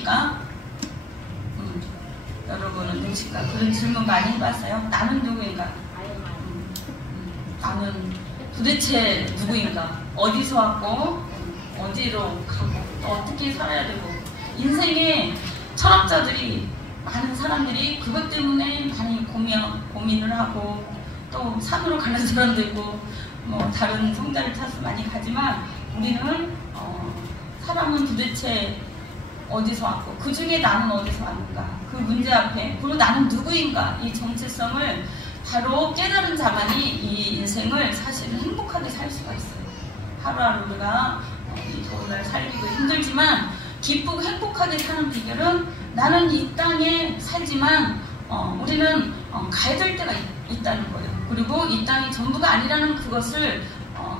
그러니까 여러분은 누구신가? 그런 질문 많이 해봤어요. 나는 누구인가? 나는 도대체 누구인가? 어디서 왔고 어디로 가고 어떻게 살아야 되고. 인생에 철학자들이, 많은 사람들이 그것 때문에 많이 고민을 하고, 또 산으로 가는 사람도 있고 뭐 다른 성자를 찾아서 많이 가지만, 우리는 사람은 도대체 어디서 왔고 그 중에 나는 어디서 왔는가, 그 문제 앞에, 그리고 나는 누구인가, 이 정체성을 바로 깨달은 자만이 이 인생을 사실은 행복하게 살 수가 있어요. 하루하루 우리가 이 더운 날 살기도 힘들지만 기쁘고 행복하게 사는 비결은, 나는 이 땅에 살지만 우리는 가야 될 때가 있다는 거예요. 그리고 이 땅이 전부가 아니라는 그것을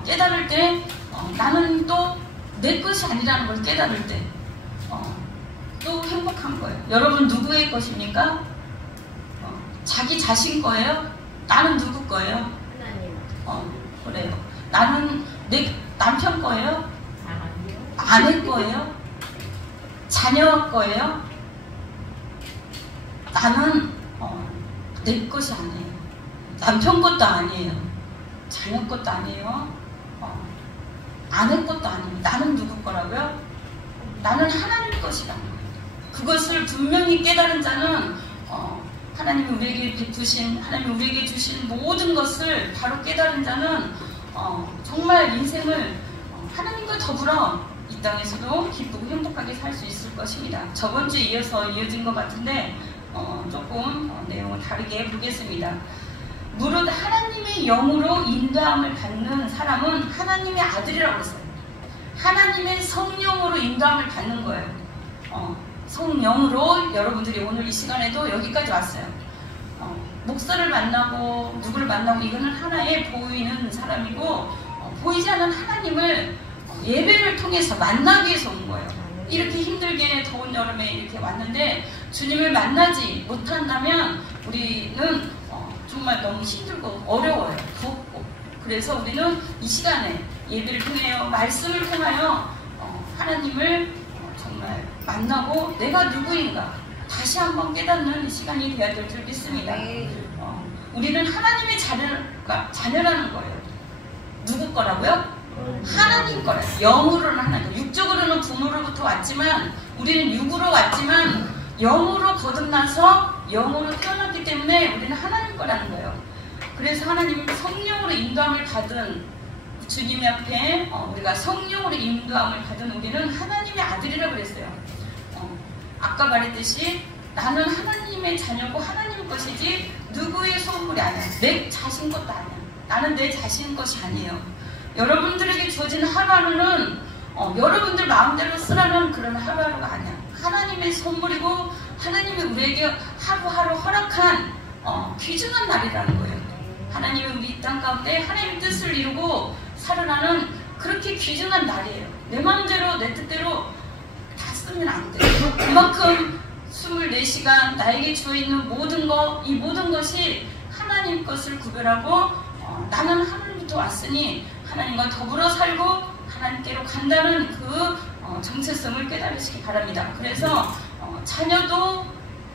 깨달을 때, 나는 또 내 것이 아니라는 걸 깨달을 때 또 행복한 거예요. 여러분 누구의 것입니까? 자기 자신 거예요? 나는 누구 거예요? 하나님. 그래요. 나는 내 남편 거예요? 아내 거예요? 자녀 거예요? 나는 내 것이 아니에요. 남편 것도 아니에요. 자녀 것도 아니에요. 아내 것도 아니에요. 나는 누구 거라고요? 나는 하나님 것이라는 거예요. 그것을 분명히 깨달은 자는 하나님이 우리에게 베푸신, 하나님이 우리에게 주신 모든 것을 바로 깨달은 자는 정말 인생을 하나님과 더불어 이 땅에서도 기쁘고 행복하게 살 수 있을 것입니다. 저번 주에 이어진 것 같은데 조금 내용을 다르게 보겠습니다. 무릇 하나님의 영으로 인도함을 받는 사람은 하나님의 아들이라고 했어요. 하나님의 성령으로 인도함을 받는 거예요. 성령으로 여러분들이 오늘 이 시간에도 여기까지 왔어요. 목사를 만나고 누구를 만나고 이거는 하나의 보이는 사람이고, 보이지 않는 하나님을 예배를 통해서 만나기 위해서 온 거예요. 이렇게 힘들게 더운 여름에 이렇게 왔는데 주님을 만나지 못한다면 우리는 정말 너무 힘들고 어려워요. 덥고. 그래서 우리는 이 시간에 예배를 통하여, 말씀을 통하여 하나님을 정말 만나고 내가 누구인가 다시 한번 깨닫는 시간이 되어야 될 줄 믿습니다. 우리는 하나님의 자녀라는 거예요. 누구 거라고요? 하나님 거래요. 영으로는 하나님, 육적으로는 부모로부터 왔지만, 우리는 육으로 왔지만 영으로 거듭나서 영으로 태어났기 때문에 우리는 하나님 거라는 거예요. 그래서 하나님 성령으로 인도함을 받은 주님 앞에 우리가 성령으로 인도함을 받은 우리는 하나님의 아들이라고 그랬어요. 아까 말했듯이 나는 하나님의 자녀고 하나님 것이지 누구의 소물이 아니야. 내 자신 것도 아니야. 나는 내 자신 것이 아니에요. 여러분들에게 주어진 하루하루는 여러분들 마음대로 쓰라는 그런 하루하루가 아니야. 하나님의 선물이고 하나님이 우리에게 하루하루 허락한 귀중한 날이라는 거예요. 하나님이 우리 이 땅 가운데 하나님의 뜻을 이루고 살아가는 그렇게 귀중한 날이에요. 내 마음대로 내 뜻대로 다 쓰면 안 돼요. 그만큼 24시간 나에게 주어있는 모든 것, 이 모든 것이 하나님 것을 구별하고 나는 하나님부터 왔으니 하나님과 더불어 살고 하나님께로 간다는 그 정체성을 깨달으시기 바랍니다. 그래서 자녀도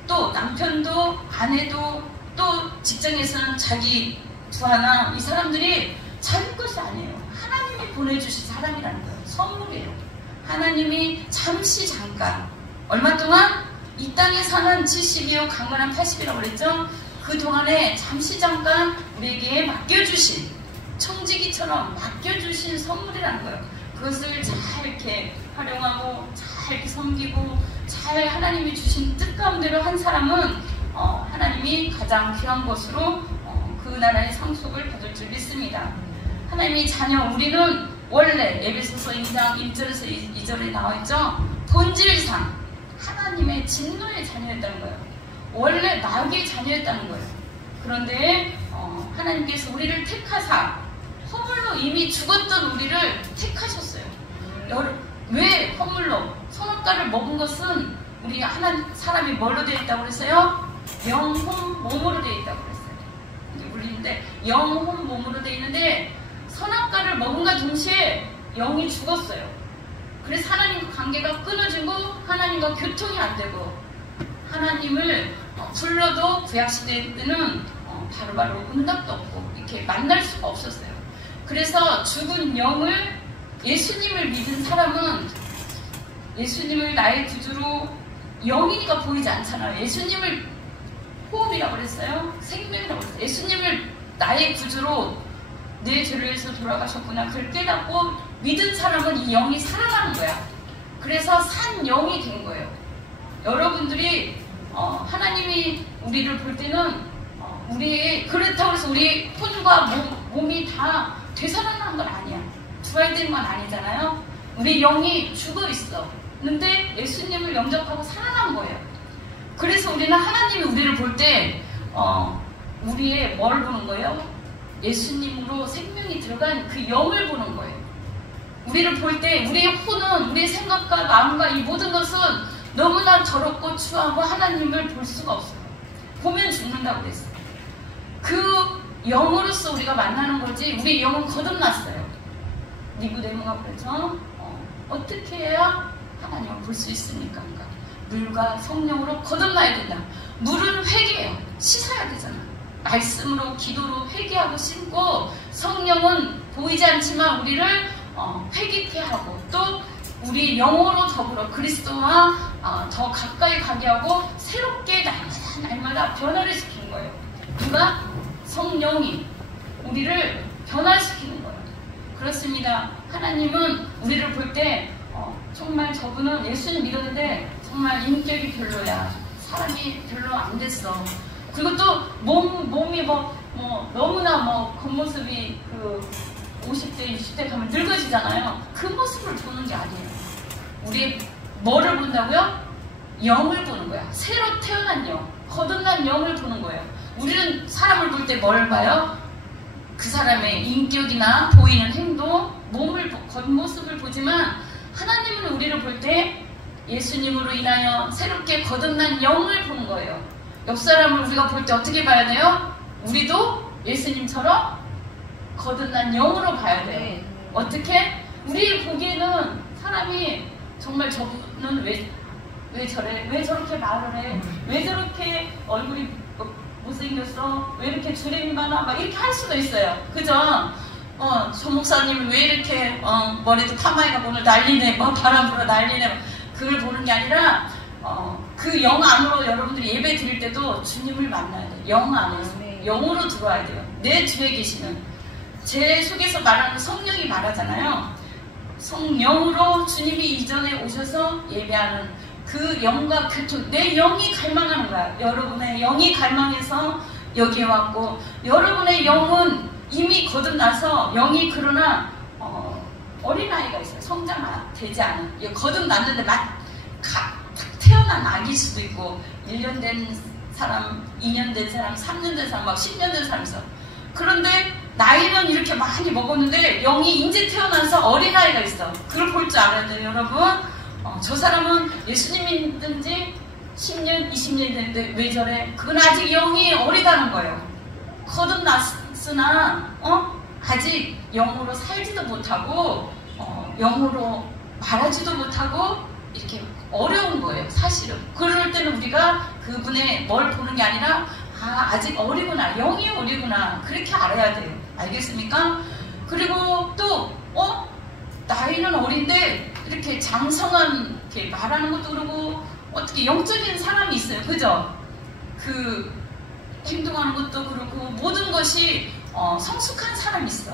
또 남편도 아내도 또 직장에서는 자기 부하나 이 사람들이 자기 것이 아니에요. 하나님이 보내주신 사람이라는 거예요. 선물이에요. 하나님이 잠시 잠깐 얼마 동안 이 땅에 사는 70이요 강건한 80이라고 그랬죠. 그 동안에 잠시 잠깐 우리에게 맡겨주신, 청지기처럼 맡겨주신 선물이라는 거예요. 그것을 잘 이렇게 활용하고 잘 이렇게 섬기고 잘 하나님이 주신 뜻 가운데로 한 사람은 하나님이 가장 귀한 것으로 그 나라의 상속을 받을 줄 믿습니다. 하나님의 자녀, 우리는 원래 에베소서 2장 1절에서 2절에 나와있죠. 본질상 하나님의 진노의 자녀였다는 거예요. 원래 마귀의 자녀였다는 거예요. 그런데 하나님께서 우리를 택하사 허물로 이미 죽었던 우리를 택하셨어요. 왜 허물로? 선악과를 먹은 것은 우리 사람이 뭘로 되어 있다고 그랬어요? 영혼 몸으로 되어 있다고 그랬어요. 물리는데 영혼 몸으로 되어 있는데 선악과를 먹은과 동시에 영이 죽었어요. 그래서 하나님과 관계가 끊어지고 하나님과 교통이 안 되고 하나님을 불러도 구약시대 때는 바로바로 응답도 없고 이렇게 만날 수가 없었어요. 그래서 죽은 영을 예수님을 믿은 사람은 예수님을 나의 구주로 영이니까 보이지 않잖아요. 예수님을 호흡이라고 그랬어요. 생명이라고 그랬어요. 예수님을 나의 구주로 내 죄를 위해서 돌아가셨구나. 그걸 깨닫고 믿은 사람은 이 영이 살아가는 거야. 그래서 산 영이 된 거예요. 여러분들이 하나님이 우리를 볼 때는 그렇다고 해서 우리 혼과 몸이 다 되살아나는 건 아니야. 부활된 건 아니잖아요. 우리 영이 죽어 있어. 근데 예수님을 영접하고 살아난 거예요. 그래서 우리는 하나님이 우리를 볼 때 우리의 뭘 보는 거예요? 예수님으로 생명이 들어간 그 영을 보는 거예요. 우리를 볼 때 우리의 혼은 우리의 생각과 마음과 이 모든 것은 너무나 더럽고 추하고 하나님을 볼 수가 없어요. 보면 죽는다고 그랬어요. 그 영으로서 우리가 만나는 거지 우리의 영은 거듭났어요. 니고데모가 그렇죠? 어떻게 해야 하나님을 볼 수 있습니까? 그러니까 물과 성령으로 거듭나야 된다. 물은 회개예요. 씻어야 되잖아. 말씀으로 기도로 회개하고 씻고 성령은 보이지 않지만 우리를 회개케 하고 또 우리 영으로 더불어 그리스도와 더 가까이 가게 하고 새롭게 날마다 변화를 시키는 거예요. 누가? 성령이 우리를 변화시키는 거예요. 그렇습니다. 하나님은 우리를 볼 때 정말 저분은 예수님 믿었는데 정말 인격이 별로야. 사람이 별로 안 됐어. 그리고 또 몸이 너무나 겉모습이 50대, 60대 가면 늙어지잖아요. 그 모습을 보는 게 아니에요. 우리 뭐를 본다고요? 영을 보는 거야. 새로 태어난 영, 거듭난 영을 보는 거예요. 우리는 사람을 볼 때 뭘 봐요? 그 사람의 인격이나 보이는 행동, 겉모습을 보지만 하나님은 우리를 볼 때 예수님으로 인하여 새롭게 거듭난 영을 보는 거예요. 옆 사람을 우리가 볼 때 어떻게 봐야 돼요? 우리도 예수님처럼 거듭난 영으로 봐야 돼요. 어떻게? 우리 보기에는 사람이 정말 저분은 왜 저래? 왜 저렇게 말을 해? 왜 저렇게 얼굴이 못생겼어? 왜 이렇게 주름이 많아? 막 이렇게 할 수도 있어요. 그죠? 조 목사님이 왜 이렇게 머리도 파마해가 오늘 난리네, 바람 불어 난리네. 그걸 보는 게 아니라 그 영 안으로 여러분들이 예배 드릴 때도 주님을 만나야 돼요. 영 안에서 영으로 들어와야 돼요. 내 뒤에 계시는 제 속에서 말하는 성령이 말하잖아요. 성령으로 주님이 이전에 오셔서 예배하는 그 영과 교통, 내 영이 갈망하는 거야. 여러분의 영이 갈망해서 여기에 왔고 여러분의 영은 이미 거듭나서 영이 그러나 어린아이가 있어요. 성장되지 않은 거듭났는데 막 태어난 아기일 수도 있고 1년 된 사람, 2년 된 사람, 3년 된 사람, 막 10년 된 사람 있어. 그런데 나이는 이렇게 많이 먹었는데 영이 인제 태어나서 어린아이가 있어. 그걸 볼 줄 알아야 돼요, 여러분. 저 사람은 예수님 믿든지 10년, 20년이 됐는데 왜 저래? 그건 아직 영이 어리다는 거예요. 거듭났으나 아직 영으로 살지도 못하고 영으로 말하지도 못하고 이렇게 어려운 거예요, 사실은. 그럴 때는 우리가 그분의 뭘 보는 게 아니라 아직 어리구나, 영이 어리구나, 그렇게 알아야 돼요. 알겠습니까? 그리고 또 나이는 어린데 이렇게 장성한 이렇게 말하는 것도 그러고 어떻게 영적인 사람이 있어요, 그죠? 그 행동하는 것도 그렇고 모든 것이 성숙한 사람이 있어.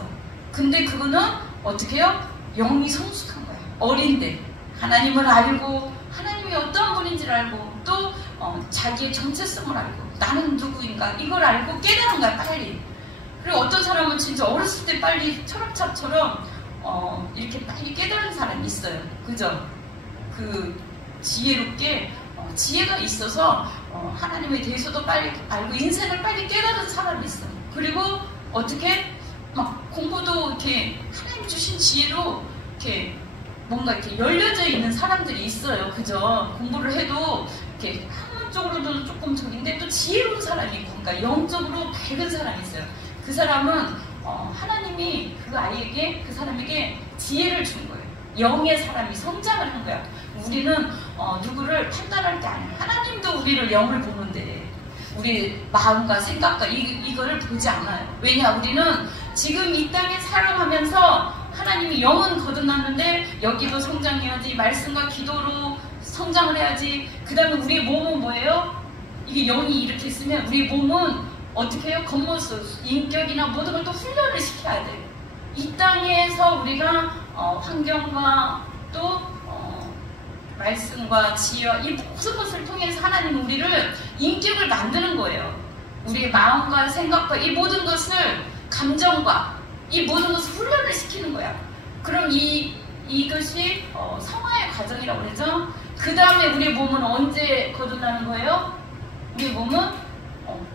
근데 그거는 어떻게 해요? 영이 성숙한 거예요. 어린데 하나님을 알고 하나님이 어떤 분인지를 알고 또 자기의 정체성을 알고 나는 누구인가 이걸 알고 깨달은 거야, 빨리. 그리고 어떤 사람은 진짜 어렸을 때 빨리 철학자처럼 이렇게 빨리 깨달은 사람이 있어요, 그죠? 그 지혜롭게 지혜가 있어서 하나님에 대해서도 빨리 알고 인생을 빨리 깨달은 사람이 있어. 그리고 어떻게 막 공부도 이렇게 하나님 주신 지혜로 이렇게 뭔가 이렇게 열려져 있는 사람들이 있어요, 그죠? 공부를 해도 이렇게 학문적으로도 조금 적인데 또 지혜로운 사람이 있고, 그러니까 영적으로 밝은 사람이 있어요. 그 사람은 하나님이 그 아이에게, 그 사람에게 지혜를 준 거예요. 영의 사람이 성장을 한 거야. 우리는 누구를 판단할 게 아니야. 하나님도 우리를 영을 보는데 우리 마음과 생각과 이거를 보지 않아요. 왜냐? 우리는 지금 이 땅에 살아가면서 하나님이 영은 거듭났는데 여기도 성장해야지, 말씀과 기도로 성장을 해야지. 그 다음에 우리의 몸은 뭐예요? 이게 영이 이렇게 있으면 우리 몸은 어떻게 해요? 겉모습, 인격이나 모든 걸 또 훈련을 시켜야 돼요. 이 땅에서 우리가 환경과 또 말씀과 지혜와 이 모든 것을 통해서 하나님은 우리를 인격을 만드는 거예요. 우리의 마음과 생각과 이 모든 것을, 감정과 이 모든 것을 훈련을 시키는 거야. 그럼 이것이 성화의 과정이라고 그러죠. 그 다음에 우리의 몸은 언제 거듭나는 거예요? 우리의 몸은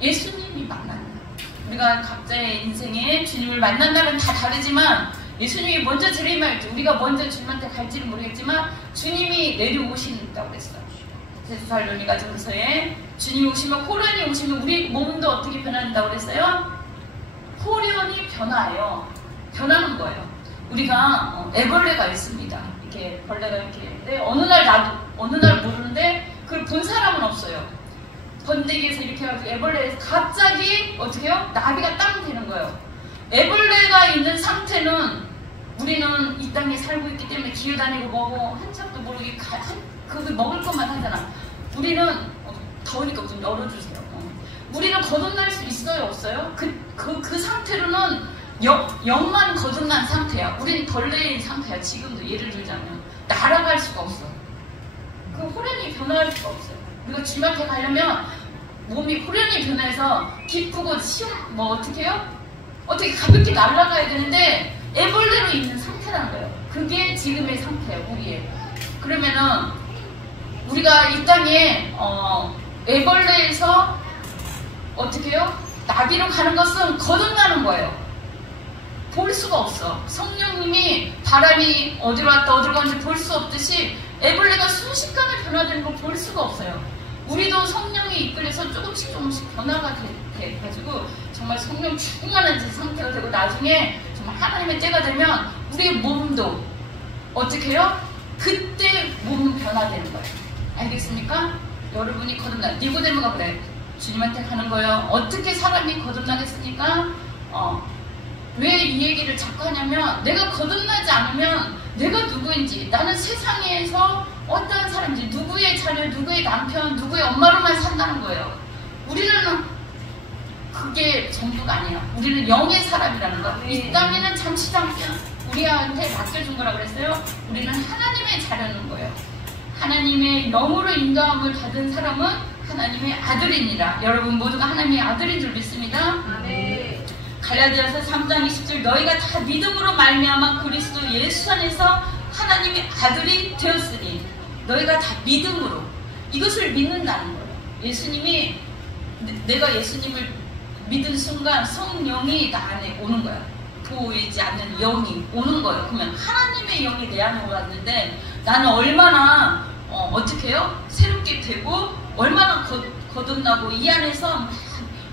예수님이 만나는 거예요. 우리가 각자의 인생에 주님을 만난다면 다 다르지만 예수님이 먼저 재림할지, 우리가 먼저 주님한테 갈지는 모르겠지만 주님이 내려오신다고 그랬어요. 데살로니가전서에 주님이 오시면, 호련히 오시면 우리 몸도 어떻게 변한다고 그랬어요? 호련히 변화해요. 변하는 거예요. 우리가 애벌레가 있습니다. 이렇게 벌레가 이렇게 있는데 어느 날 모르는데 그걸 본 사람은 없어요. 번데기에서 이렇게 해가지고 애벌레에서 갑자기 어떻게 해요? 나비가 땅 되는 거예요. 애벌레가 있는 상태는 우리는 이 땅에 살고 있기 때문에 기어다니고 뭐고 한참도 모르게 그거 먹을 것만 하잖아. 우리는 더우니까 좀 열어주세요. 우리는 거듭날 수 있어요? 없어요? 그 상태로는 영만 거듭난 상태야. 우린 벌레인 상태야. 지금도 예를 들자면 날아갈 수가 없어. 그 호련히 변화할 수가 없어요. 우리가 주님한테 가려면 몸이 호련히 변해서 기쁘고 어떻게 해요? 어떻게 가볍게 날아가야 되는데 애벌레로 있는 상태라는 거예요. 그게 지금의 상태예요. 우리의. 그러면은 우리가 이 땅에 애벌레에서 어떻게 해요? 나비로 가는 것은 거듭나는 거예요. 볼 수가 없어. 성령님이 바람이 어디로 왔다 어디로 가는지 볼 수 없듯이 애벌레가 순식간에 변화되는 걸 볼 수가 없어요. 우리도 성령이 이끌려서 조금씩 변화가 돼가지고 정말 성령 충만한 상태가 되고 나중에 정말 하나님의 때가 되면 우리의 몸도 어떻게 해요? 그때 몸은 변화되는 거예요. 알겠습니까? 여러분이 거듭나, 니고데모가 그래. 주님한테 가는 거예요. 어떻게 사람이 거듭나겠습니까? 왜 이 얘기를 자꾸 하냐면 내가 거듭나지 않으면 내가 누구인지, 나는 세상에서 어떠한 사람인지, 누구의 자녀, 누구의 남편, 누구의 엄마로만 산다는 거예요. 우리는 그게 전부가 아니야. 우리는 영의 사람이라는 거. 이 땅에는 잠시 우리한테 맡겨준 거라고 그랬어요. 우리는 하나님의 자녀는 거예요. 하나님의 영으로 인도함을 받은 사람은 하나님의 아들이니라. 여러분 모두가 하나님의 아들인 줄 믿습니다. 아멘. 갈라디아서 3장 20절, 너희가 다 믿음으로 말미암아 그리스도 예수 안에서 하나님의 아들이 되었으니, 너희가 다 믿음으로, 이것을 믿는다는 거예요. 예수님이, 내가 예수님을 믿은 순간 성령이 나 안에 오는 거야. 보이지 않는 영이 오는 거예요. 그러면 하나님의 영이 내 안에 왔는데 나는 얼마나 어떻게 해요? 새롭게 되고 얼마나 거듭나고 이 안에서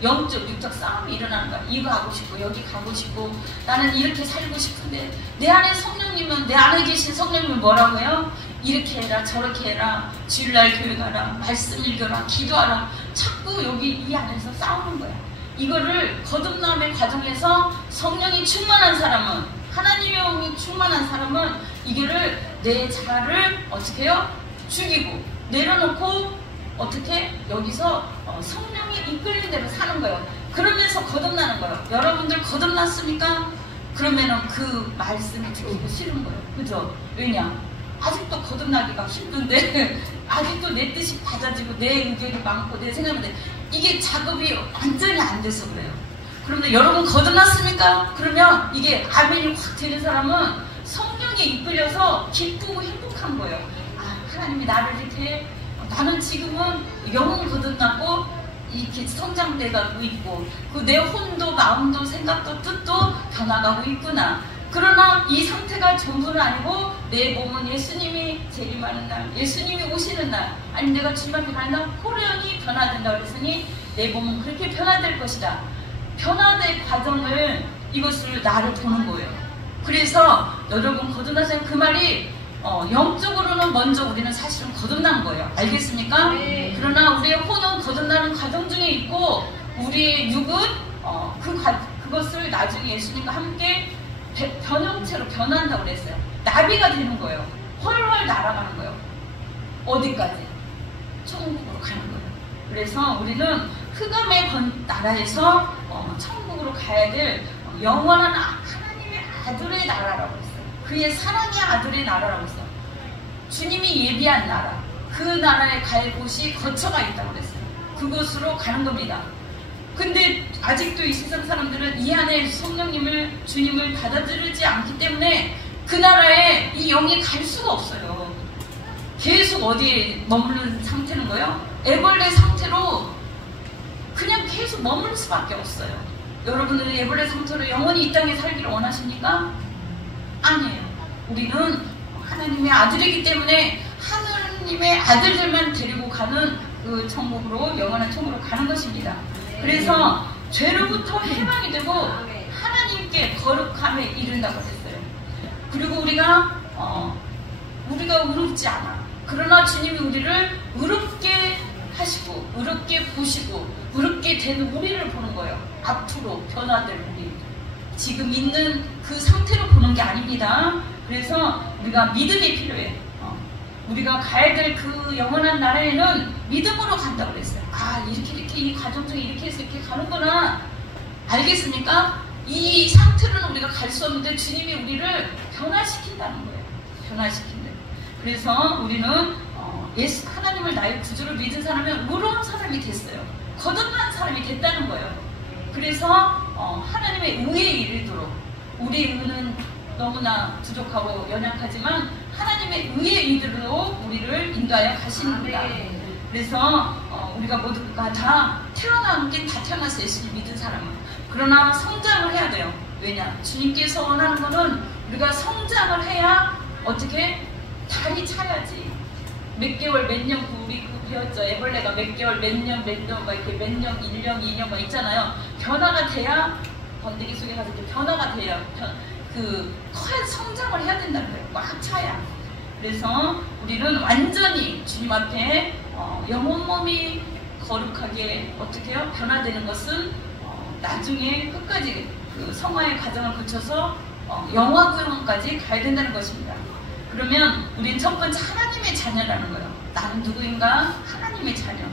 영적, 육적 싸움이 일어나는 거야. 이거 하고 싶고 여기 가고 싶고 나는 이렇게 살고 싶은데 내 안에 성령님은, 내 안에 계신 성령님은 뭐라고 해요? 이렇게 해라 저렇게 해라, 주일날 교회 가라, 말씀 읽어라, 기도하라. 자꾸 여기 이 안에서 싸우는 거야. 이거를 거듭남의 과정에서 성령이 충만한 사람은, 하나님의 영이 충만한 사람은 이거를 내 자아를 어떻게 해요? 죽이고 내려놓고 어떻게 여기서 성령이 이끌린 대로 사는 거예요. 그러면서 거듭나는 거예요. 여러분들 거듭났습니까? 그러면은 그 말씀을 듣기가 싫은 거예요. 그죠? 왜냐? 아직도 거듭나기가 힘든데 아직도 내 뜻이 받아지고 내 의견이 많고 내 생각인데 이게 작업이 완전히 안 돼서 그래요. 그런데 여러분 거듭났습니까? 그러면 이게 아멘이 확 되는 사람은 성령에 이끌려서 기쁘고 행복한 거예요. 아, 하나님이 나를 이렇게, 나는 지금은 영은 거듭났고 이렇게 성장돼가고 있고 그 내 혼도 마음도 생각도 뜻도 변화가고 있구나. 그러나 이 상태가 전부는 아니고 내 몸은 예수님이 재림하는 날, 예수님이 오시는 날, 아니 내가 주님한테 가는 날 호련히 변화된다 그랬으니 내 몸은 그렇게 변화될 것이다. 변화될 과정을, 이것을 나를 보는 거예요. 그래서 여러분 거듭나서 그 말이 영적으로는 먼저 우리는 사실은 거듭난 거예요. 알겠습니까? 네. 그러나 우리의 혼은 거듭나는 과정 중에 있고 우리의 육은 그것을 나중에 예수님과 함께 변형체로 변한다고 그랬어요. 나비가 되는 거예요. 훨훨 날아가는 거예요. 어디까지? 천국으로 가는 거예요. 그래서 우리는 흑암의 나라에서 천국으로 가야 될 영원한 하나님의 아들의 나라라고 했어요. 그의 사랑의 아들의 나라라고 했어요. 주님이 예비한 나라, 그 나라에 갈 곳이 거처가 있다고 그랬어요. 그곳으로 가는 겁니다. 근데 아직도 이 세상 사람들은 이 안에 성령님을, 주님을 받아들이지 않기 때문에 그 나라에 이 영이 갈 수가 없어요. 계속 어디에 머무는 상태는 거예요? 애벌레 상태로 그냥 계속 머물 수밖에 없어요. 여러분들은 애벌레 상태로 영원히 이 땅에 살기를 원하십니까? 아니에요. 우리는 하나님의 아들이기 때문에 하나님의 아들들만 데리고 가는 그 천국으로, 영원한 천국으로 가는 것입니다. 그래서 죄로부터 해방이 되고 하나님께 거룩함에 이른다고 했어요. 그리고 우리가 의롭지 않아. 그러나 주님이 우리를 의롭게 하시고 의롭게 보시고 의롭게 된 우리를 보는 거예요. 앞으로 변화될 우리, 지금 있는 그 상태로 보는 게 아닙니다. 그래서 우리가 믿음이 필요해. 우리가 가야 될 그 영원한 나라에는 믿음으로 간다고 그랬어요. 이렇게 이 과정 중에 이렇게 해서 이렇게 가는구나. 알겠습니까? 이 상태로는 우리가 갈 수 없는데 주님이 우리를 변화시킨다는 거예요. 변화시킨다. 그래서 우리는 하나님을 나의 구주로 믿은 사람은 의로운 사람이 됐어요. 거듭난 사람이 됐다는 거예요. 그래서 하나님의 의에 이르도록, 우리의 의는 너무나 부족하고 연약하지만 하나님의 의에 이르도록 우리를 인도하여 가시는구나. 그래서 우리가 모두가 다 태어난 게 다 태어났어요. 예수님 믿은 사람은. 그러나 성장을 해야 돼요. 왜냐? 주님께서 원하는 거는 우리가 성장을 해야 어떻게 달이 차야지. 몇 개월, 몇 년, 우리 배웠죠. 애벌레가 몇 개월, 몇 년, 막 이렇게 몇 년, 1년, 2년 막 있잖아요. 변화가 돼야, 번데기 속에 가서 이렇게 변화가 돼야, 커야 성장을 해야 된다는 거예요. 꽉 차야. 그래서 우리는 완전히 주님 앞에 영혼 몸이 거룩하게 어떻게 해요? 변화되는 것은 나중에 끝까지 그 성화의 과정을 거쳐서 영화구름까지 가야 된다는 것입니다. 그러면 우리는 첫 번째 하나님의 자녀라는 거예요. 나는 누구인가? 하나님의 자녀.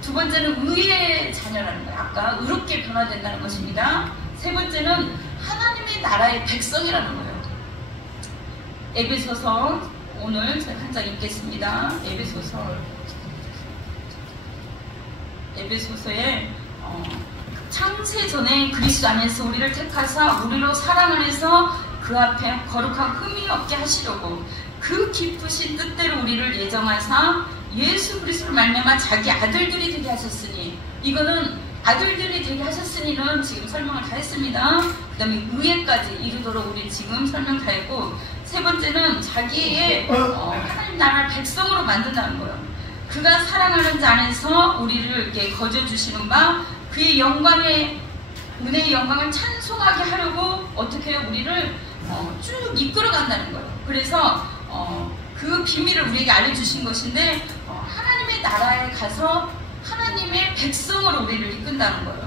두 번째는 의의 자녀라는 거예요. 아까 의롭게 변화된다는 것입니다. 세 번째는 하나님의 나라의 백성이라는 거예요. 에베소서, 오늘 제가 한 장 읽겠습니다. 에베소서에 창세 전에 그리스도 안에서 우리를 택하사 우리로 사랑을 해서 그 앞에 거룩한 흠이 없게 하시려고 그 기쁘신 뜻대로 우리를 예정하사 예수 그리스도를 말미암아 자기 아들들이 되게 하셨으니, 이거는 아들들이 되게 하셨으니는 지금 설명을 다 했습니다. 그 다음에 의에까지 이르도록 우리 지금 설명 다 했고, 세 번째는 자기의 하나님 나라를 백성으로 만든다는 거예요. 그가 사랑하는 자 안에서 우리를 이렇게 거저주시는 바 그의 영광의 은혜의 영광을 찬송하게 하려고 어떻게 해요? 우리를 쭉 이끌어 간다는 거예요. 그래서 그 비밀을 우리에게 알려주신 것인데, 하나님의 나라에 가서 하나님의 백성으로 우리를 이끈다는 거예요.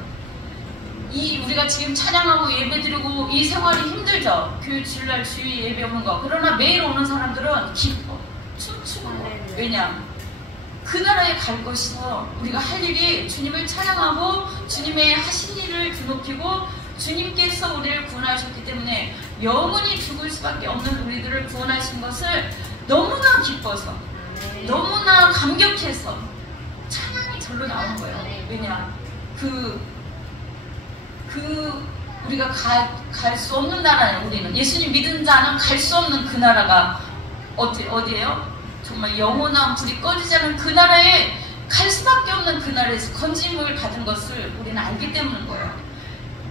우리가 지금 찬양하고 예배드리고 이 생활이 힘들죠. 교회 주일날 주일 예배 오는 거. 그러나 매일 오는 사람들은 기뻐, 춤추고. 왜냐? 그 나라에 갈 것이서 우리가 할 일이 주님을 찬양하고 주님의 하신 일을 높이고, 주님께서 우리를 구원하셨기 때문에 영원히 죽을 수밖에 없는 우리들을 구원하신 것을 너무나 기뻐서, 너무나 감격해서 찬양이 절로 나오는 거예요. 왜냐? 우리가 갈 수 없는 나라예요. 우리는 예수님 믿은 자는 갈 수 없는 그 나라가 어디예요? 정말 영원한 불이 꺼지지 않은 그 나라에 갈 수밖에 없는 그 나라에서 건짐을 받은 것을 우리는 알기 때문인 거예요.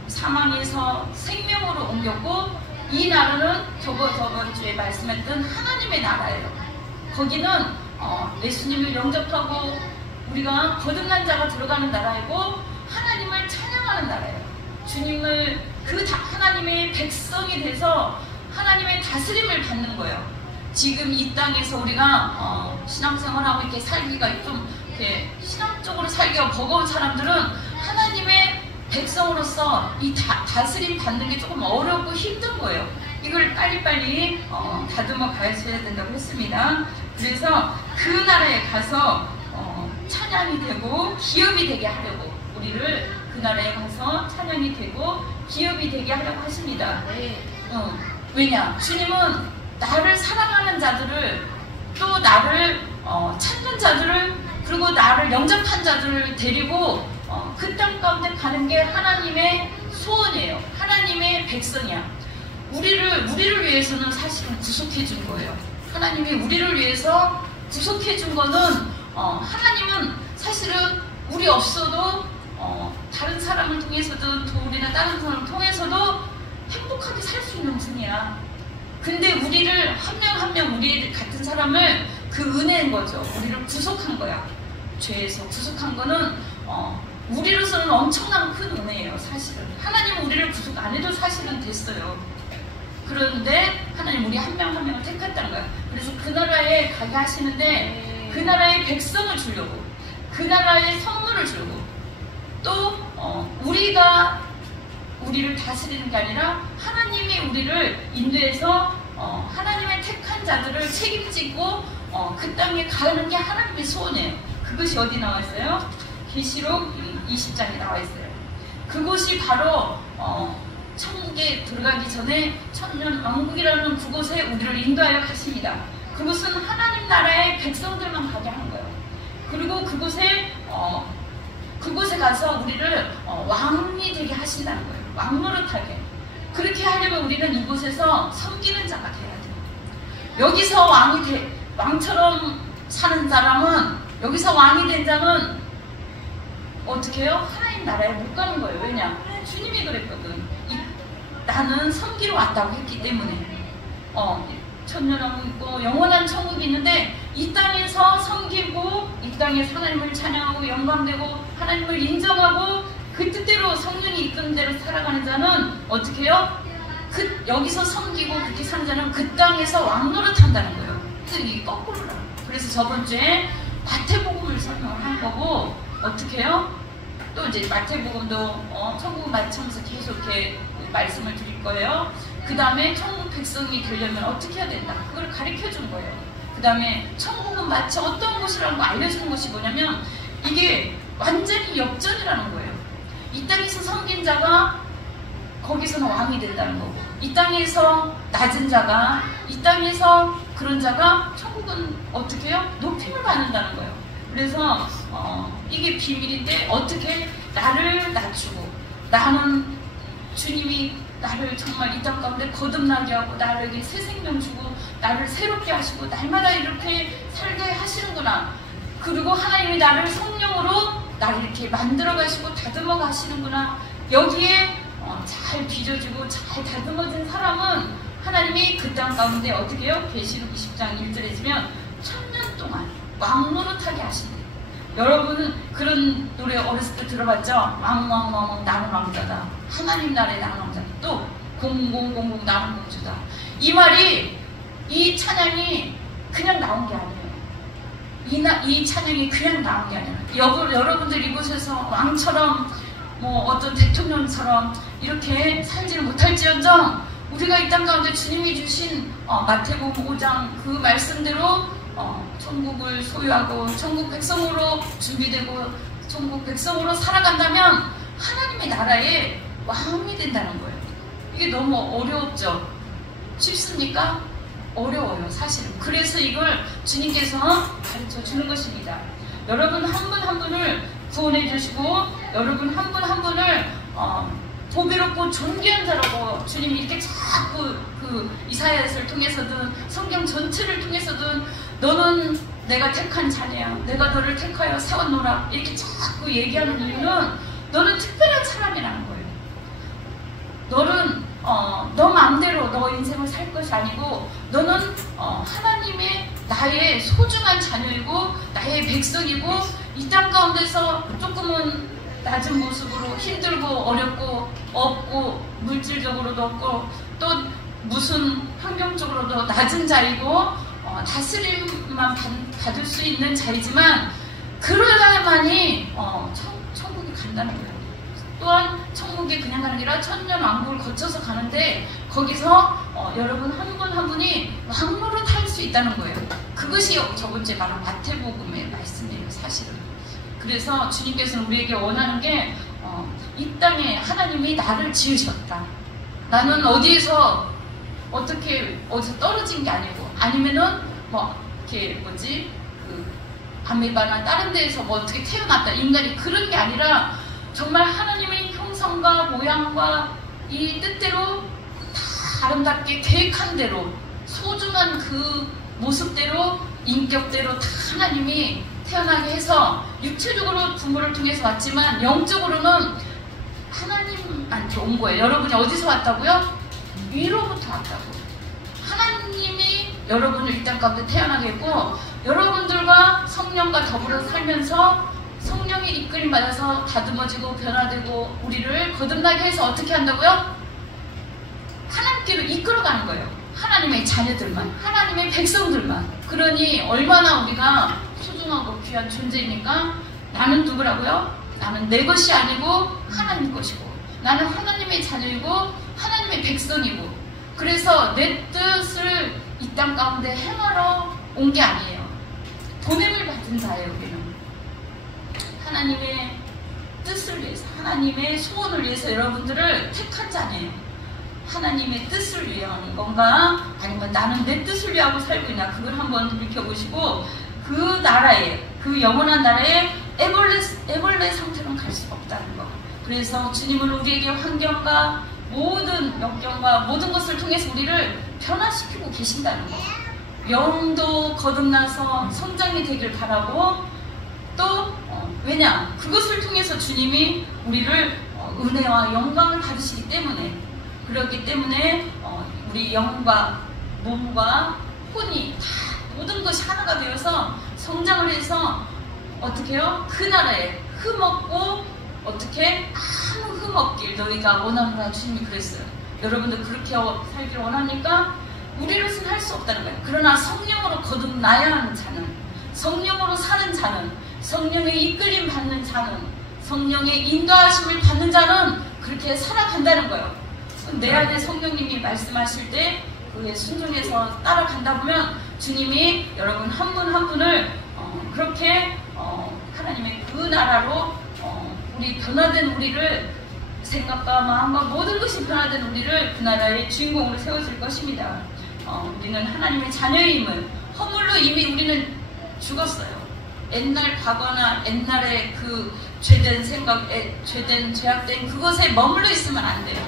사망에서 생명으로 옮겼고, 이 나라는 저번 주에 말씀했던 하나님의 나라예요. 거기는 예수님을 영접하고 우리가 거듭난 자가 들어가는 나라이고, 하나님을 찬양하는 나라예요. 주님을 하나님의 백성이 돼서 하나님의 다스림을 받는 거예요. 지금 이 땅에서 우리가 신앙생활하고 이렇게 살기가 좀 이렇게 신앙적으로 살기가 버거운 사람들은 하나님의 백성으로서 이 다스림 받는 게 조금 어렵고 힘든 거예요. 이걸 빨리빨리 다듬어 가셔야 된다고 했습니다. 그래서 그 나라에 가서 찬양이 되고 기업이 되게 하려고, 우리를 그 나라에 가서 찬양이 되고 기업이 되게 하려고 하십니다. 왜냐? 주님은 나를 사랑하는 자들을, 또 나를 찾는 자들을, 그리고 나를 영접한 자들을 데리고 그 땅 가운데 가는 게 하나님의 소원이에요. 하나님의 백성이야. 우리를 위해서는 사실은 구속해 준 거예요. 하나님이 우리를 위해서 구속해 준 거는 하나님은 사실은 우리 없어도 다른 사람을 통해서든 우리나 다른 사람을 통해서도 행복하게 살 수 있는 분이야. 근데 우리를 한 명 한 명 우리 같은 사람을 그 은혜인 거죠. 우리를 구속한 거야. 죄에서 구속한 거는 우리로서는 엄청난 큰 은혜예요. 사실은 하나님은 우리를 구속 안 해도 사실은 됐어요. 그런데 하나님 우리 한 명 한 명을 택했다는 거야. 그래서 그 나라에 가게 하시는데 그 나라의 백성을 주려고, 그 나라의 선물을 주려고, 또 우리가 우리를 다스리는 게 아니라 하나님이 우리를 인도해서 하나님의 택한 자들을 책임지고 그 땅에 가는 게 하나님의 소원이에요. 그것이 어디 나와 있어요? 계시록 20장에 나와 있어요. 그곳이 바로 천국에 들어가기 전에 천년 왕국이라는 그곳에 우리를 인도하여 가십니다. 그곳은 하나님 나라의 백성들만 가게 하는 거예요. 그리고 그곳에 가서 우리를 왕이 되게 하신다는 거예요. 왕 노릇하게. 그렇게 하려면 우리는 이곳에서 섬기는 자가 돼야 돼요. 여기서 왕처럼 사는 사람은, 여기서 왕이 된 자는 어떻게 해요? 하나님 나라에 못 가는 거예요. 왜냐? 주님이 그랬거든. 나는 섬기러 왔다고 했기 때문에. 천년왕국 있고 영원한 천국이 있는데 이 땅에서 섬기고 이 땅에서 하나님을 찬양하고 영광되고 하나님을 인정하고 그 뜻대로 성령이 이끄는 대로 살아가는 자는 어떻게 해요? 여기서 섬기고 그렇게 사는 자는 그 땅에서 왕노릇 한다는 거예요. 이게 거꾸로라. 그래서 저번 주에 마태복음을 설명을 한 거고, 어떻게 해요? 또 이제 마태복음도 천국 맞추면서 계속 이렇게 말씀을 드릴 거예요. 그 다음에 천국 백성이 되려면 어떻게 해야 된다, 그걸 가르쳐 준 거예요. 그 다음에 천국은 마치 어떤 곳이라는 거 알려주는 것이 뭐냐면, 이게 완전히 역전이라는 거예요. 이 땅에서 섬긴 자가 거기서는 왕이 된다는 거고, 이 땅에서 낮은 자가, 이 땅에서 그런 자가 천국은 어떻게 해요? 높임을 받는다는 거예요. 그래서 이게 비밀인데, 어떻게 나를 낮추고, 나는 주님이 나를 정말 이 땅 가운데 거듭나게 하고 나에게 새 생명 주고 나를 새롭게 하시고 날마다 이렇게 살게 하시는구나. 그리고 하나님이 나를 성령으로 나를 이렇게 만들어 가시고 다듬어 가시는구나. 여기에 잘 빚어지고 잘 다듬어진 사람은 하나님이 그 땅 가운데 어떻게 해요? 계시록 20장 1절에 보면 1000년 동안 왕노릇하게 하신대요. 여러분은 그런 노래 어렸을 때 들어봤죠? 왕왕왕왕 나는 왕자다. 하나님 나라의 나는 왕자다. 또 공공공공 나는 공주다. 이 말이, 이 찬양이 그냥 나온 게 아니에요. 이 찬양이 그냥 나온 게 아니에요. 여러분들 이곳에서 왕처럼 어떤 대통령처럼 이렇게 살지를 못할지언정, 우리가 이 땅 가운데 주님이 주신 마태복음 5장 그 말씀대로 천국을 소유하고 천국 백성으로 준비되고 천국 백성으로 살아간다면 하나님의 나라에 왕이 된다는 거예요. 이게 너무 어렵죠? 쉽습니까? 어려워요, 사실은. 그래서 이걸 주님께서 가르쳐 주는 것입니다. 여러분 한 분 한 분을 구원해 주시고, 여러분 한 분 한 분을 보배롭고 존귀한 자라고 주님이 이렇게 자꾸 이사야서를 통해서든 성경 전체를 통해서든 너는 내가 택한 자녀야, 내가 너를 택하여 세웠노라, 이렇게 자꾸 얘기하는 이유는 너는 특별한 사람이라는 거예요. 너는 너 마음대로 너 인생을 살 것이 아니고, 너는 하나님의 나의 소중한 자녀이고 나의 백성이고, 이 땅 가운데서 조금은 낮은 모습으로 힘들고 어렵고 없고 물질적으로도 없고 또 무슨 환경적으로도 낮은 자이고 다스림만 받을 수 있는 자리지만 그러야만이 천국에 간다는 거예요. 또한 천국에 그냥 가는 게 아니라 천년왕국을 거쳐서 가는데 거기서 여러분 한 분 한 분이 왕로로 탈 수 있다는 거예요. 그것이 저번주에 말한 마태복음의 말씀이에요, 사실은. 그래서 주님께서는 우리에게 원하는 게 이 땅에 하나님이 나를 지으셨다. 나는 어디서 떨어진 게 아니고, 아니면은 이렇게 아메바나 다른 데에서 어떻게 태어났다, 인간이 그런 게 아니라 정말 하나님의 형상과 모양과 이 뜻대로 다 아름답게 계획한 대로, 소중한 그 모습대로, 인격대로 다 하나님이 태어나게 해서 육체적으로 부모를 통해서 왔지만 영적으로는 하나님한테 온 거예요. 여러분이 어디서 왔다고요? 위로부터 왔다고. 하나님이 여러분을 이 땅 가운데 태어나게 했고, 여러분들과 성령과 더불어 살면서 성령의 이끌림 받아서 다듬어지고 변화되고 우리를 거듭나게 해서 어떻게 한다고요? 하나님께로 이끌어가는 거예요. 하나님의 자녀들만, 하나님의 백성들만. 그러니 얼마나 우리가 소중하고 귀한 존재입니까? 나는 누구라고요? 나는 내 것이 아니고 하나님 것이고, 나는 하나님의 자녀이고 하나님의 백성이고, 그래서 내 뜻을 이 땅 가운데 행하러 온 게 아니에요. 보냄을 받은 자예요. 우리는 하나님의 뜻을 위해서, 하나님의 소원을 위해서 여러분들을 택한 자네요. 하나님의 뜻을 위한 건가, 아니면 나는 내 뜻을 위하고 살고 있나, 그걸 한번 돌이켜보시고 그 나라에, 그 영원한 나라에 애벌레 상태로는 갈 수가 없다는 거. 그래서 주님은 우리에게 환경과 모든 역경과 모든 것을 통해서 우리를 변화시키고 계신다는 거. 영도 거듭나서 성장이 되길 바라고, 또 왜냐? 그것을 통해서 주님이 우리를 은혜와 영광을 받으시기 때문에, 그렇기 때문에 우리 영과 몸과 혼이 다 모든 것이 하나가 되어서 성장을 해서 어떻게 해요? 그 나라에 흠없고, 어떻게 아무 흠없길 너희가 원하노라. 주님이 그랬어요. 여러분들 그렇게 살길 원합니까? 우리로서는 할 수 없다는 거예요. 그러나 성령으로 거듭나야 하는 자는, 성령으로 사는 자는, 성령의 이끌림 받는 자는, 성령의 인도하심을 받는 자는 그렇게 살아간다는 거예요. 내 안에 성령님이 말씀하실 때 그에 순종해서 따라간다 보면 주님이 여러분 한 분 한 분을 그렇게 하나님의 그 나라로 우리 변화된 우리를, 생각과 마음과 모든 것이 변화된 우리를 그 나라의 주인공으로 세워줄 것입니다. 우리는 하나님의 자녀임을, 허물로 이미 우리는 죽었어요. 옛날 과거나 옛날에 그 죄된 생각, 죄된 죄악된 그것에 머물러 있으면 안 돼요.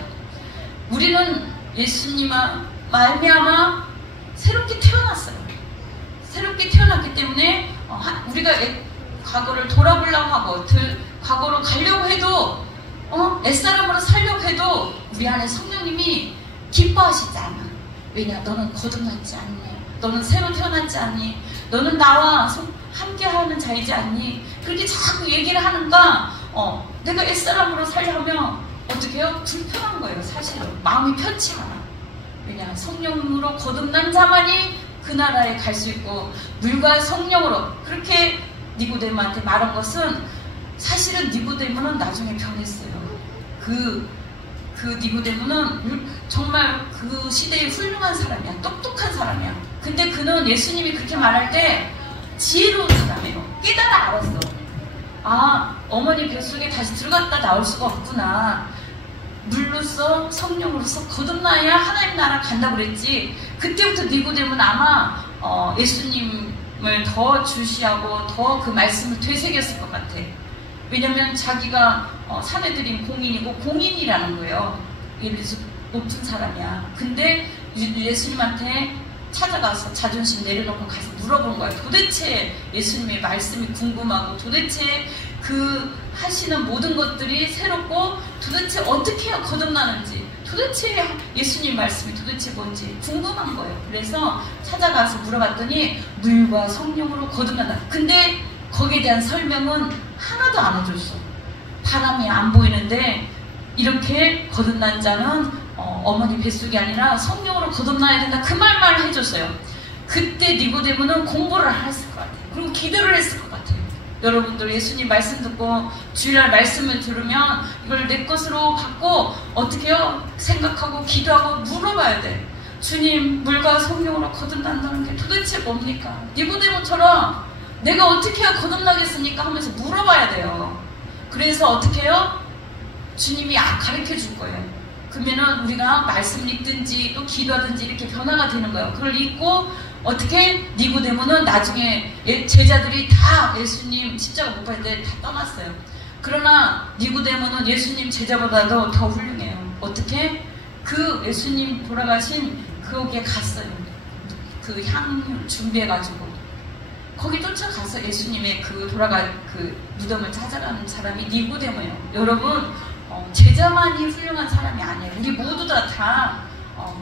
우리는 예수님과 말미암아 새롭게 태어났어요. 새롭게 태어났기 때문에 우리가 과거를 돌아보려고 하고 과거로 가려고 해도 옛사람으로 살려고 해도 우리 안에 성령님이 기뻐하시지 않아. 왜냐? 너는 거듭났지 않니? 너는 새로 태어났지 않니? 너는 나와 함께하는 자이지 않니? 그렇게 자꾸 얘기를 하는가? 내가 옛사람으로 살려면 어떻게 해요? 불편한 거예요. 사실은 마음이 편치 않아. 왜냐? 성령으로 거듭난 자만이 그 나라에 갈 수 있고, 물과 성령으로, 그렇게 니고데모한테 말한 것은, 사실은 니고데모는 나중에 변했어요. 그 니고데모는 정말 그 시대의 훌륭한 사람이야. 똑똑한 사람이야. 근데 그는 예수님이 그렇게 말할 때 지혜로운 사람이에요. 깨달아 알았어. 어머니 뱃속에 다시 들어갔다 나올 수가 없구나. 물로서 성령으로서 거듭나야 하나님 나라 간다고 그랬지. 그때부터 니고데모는 아마 예수님을 더 주시하고 더 그 말씀을 되새겼을 것 같아. 왜냐면 자기가 사내들인 공인이고 공인이라는 거예요. 예를 들어서 높은 사람이야. 근데 예수님한테 찾아가서 자존심 내려놓고 가서 물어본 거야. 도대체 예수님의 말씀이 궁금하고, 도대체 그 하시는 모든 것들이 새롭고, 도대체 어떻게 해야 거듭나는지, 도대체 예수님 말씀이 도대체 뭔지 궁금한 거예요. 그래서 찾아가서 물어봤더니 물과 성령으로 거듭난다. 근데 거기에 대한 설명은 하나도 안 해줬어. 바람이 안 보이는데 이렇게 거듭난 자는 어머니 뱃속이 아니라 성령으로 거듭나야 된다. 그 말만 해줬어요. 그때 니고데모는 공부를 했을 것 같아요. 그리고 기도를 했을 것 같아요. 여러분들 예수님 말씀 듣고 주일날 말씀을 들으면 이걸 내 것으로 받고 어떻게 해요? 생각하고 기도하고 물어봐야 돼. 주님, 물과 성령으로 거듭난다는 게 도대체 뭡니까? 니고데모처럼 내가 어떻게 해야 거듭나겠습니까? 하면서 물어봐야 돼요. 그래서 어떻게 해요? 주님이 가르쳐 줄 거예요. 그러면은 우리가 말씀을 읽든지 또 기도하든지 이렇게 변화가 되는 거예요. 그걸 읽고 어떻게 니고데모는 나중에 제자들이 다 예수님 십자가 못 박을 때 다 떠났어요. 그러나 니고데모는 예수님 제자보다도 더 훌륭해요. 어떻게? 그 예수님 돌아가신 거기에 갔어요. 그 향 준비해가지고 거기 쫓아가서 예수님의 그 돌아갈 그 무덤을 찾아가는 사람이 니고데모예요. 여러분, 제자만이 훌륭한 사람이 아니에요. 우리 모두 다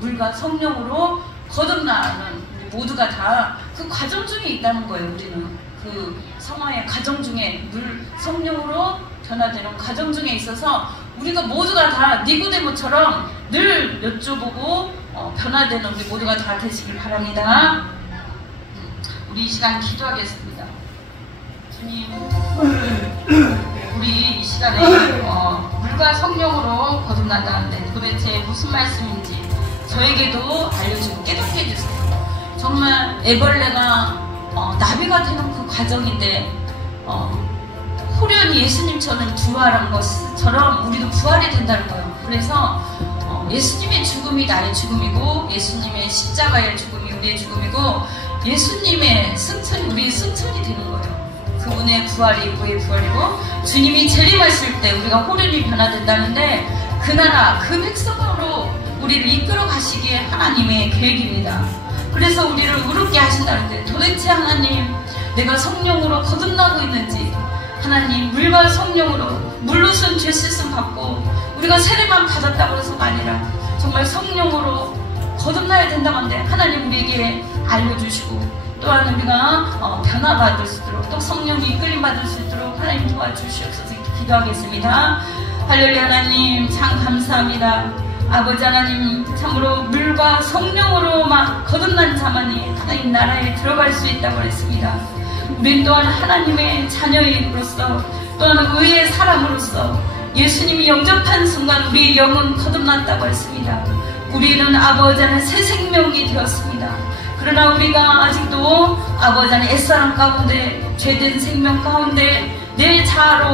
물과 성령으로 거듭나는 우리 모두가 다 그 과정 중에 있다는 거예요. 우리는 그 성화의 과정 중에 물 성령으로 변화되는 과정 중에 있어서 우리가 모두가 다 니고데모처럼 늘 여쭤보고 변화되는 우리 모두가 다 되시길 바랍니다. 우리 이 시간 기도하겠습니다. 주님, 우리 이 시간에 물과 성령으로 거듭난다는데 도대체 무슨 말씀인지 저에게도 알려주고 깨닫게 해주세요. 정말 애벌레가 나비가 되는 그 과정인데 호련히 예수님처럼 부활한 것처럼 우리도 부활이 된다는 거예요. 그래서 예수님의 죽음이 나의 죽음이고 예수님의 십자가의 죽음이 우리의 죽음이고 예수님의 승천이 우리의 승천이 되는 거예요. 그분의 부활이 우리의 부활이고 주님이 재림하실 때 우리가 호련히 변화된다는데 그 나라 그 백성으로 우리를 이끌어 가시기에 하나님의 계획입니다. 그래서 우리를 의롭게 하신다는데 도대체 하나님, 내가 성령으로 거듭나고 있는지, 하나님 물과 성령으로 물로선 죄 씻음 받고 우리가 세례만 받았다고 해서가 아니라 정말 성령으로 거듭나야 된다고 하는데 하나님 우리에게 알려주시고 또한 우리가 변화받을 수 있도록 또 성령이 이끌림 받을 수 있도록 하나님 도와주시옵소서. 기도하겠습니다. 할렐루야. 하나님 참 감사합니다. 아버지 하나님, 참으로 물과 성령으로 막 거듭난 자만이 하나님 나라에 들어갈 수 있다고 했습니다. 우린 또한 하나님의 자녀인으로서 또한 의의 사람으로서 예수님이 영접한 순간 우리 영은 거듭났다고 했습니다. 우리는 아버지 안에 새 생명이 되었습니다. 그러나 우리가 아직도 아버지 안에 옛사람 가운데 죄된 생명 가운데 내 자아로